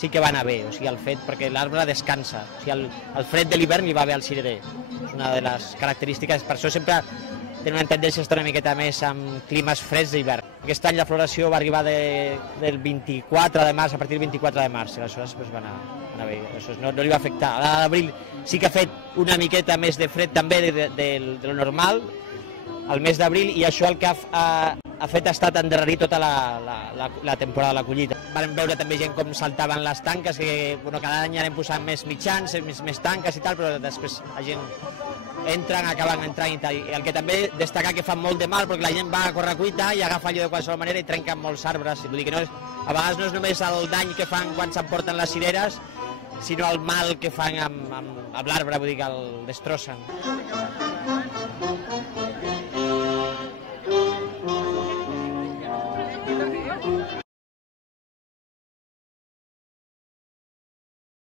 sí que va anar bé, o sigui, el fet, perquè l'arbre descansa, o sigui, el fred de l'hivern li va bé al cirerer, és una de les característiques, per això sempre tenen una tendència a estar una miqueta més amb climes freds d'hivern. Aquest any la floració va arribar del 24 de març, a partir del 24 de març, i aleshores va anar bé, no li va afectar. A l'abril sí que ha fet una miqueta més de fred també de lo normal, al mes d'abril, i això el que ha fet ha estat endarrerir tota la temporada de la collita. Vam veure també gent com saltaven les tanques, que cada any anem posant més mitjans, més tanques i tal, però després la gent entren, acaben entrant i tal. I el que també destacar que fan molt de mal, perquè la gent va a correcuita i agafa allò de qualsevol manera i trenquen molts arbres. Vull dir que a vegades no és només el dany que fan quan s'emporten les cireres, sinó el mal que fan amb l'arbre, vull dir que el destrossen.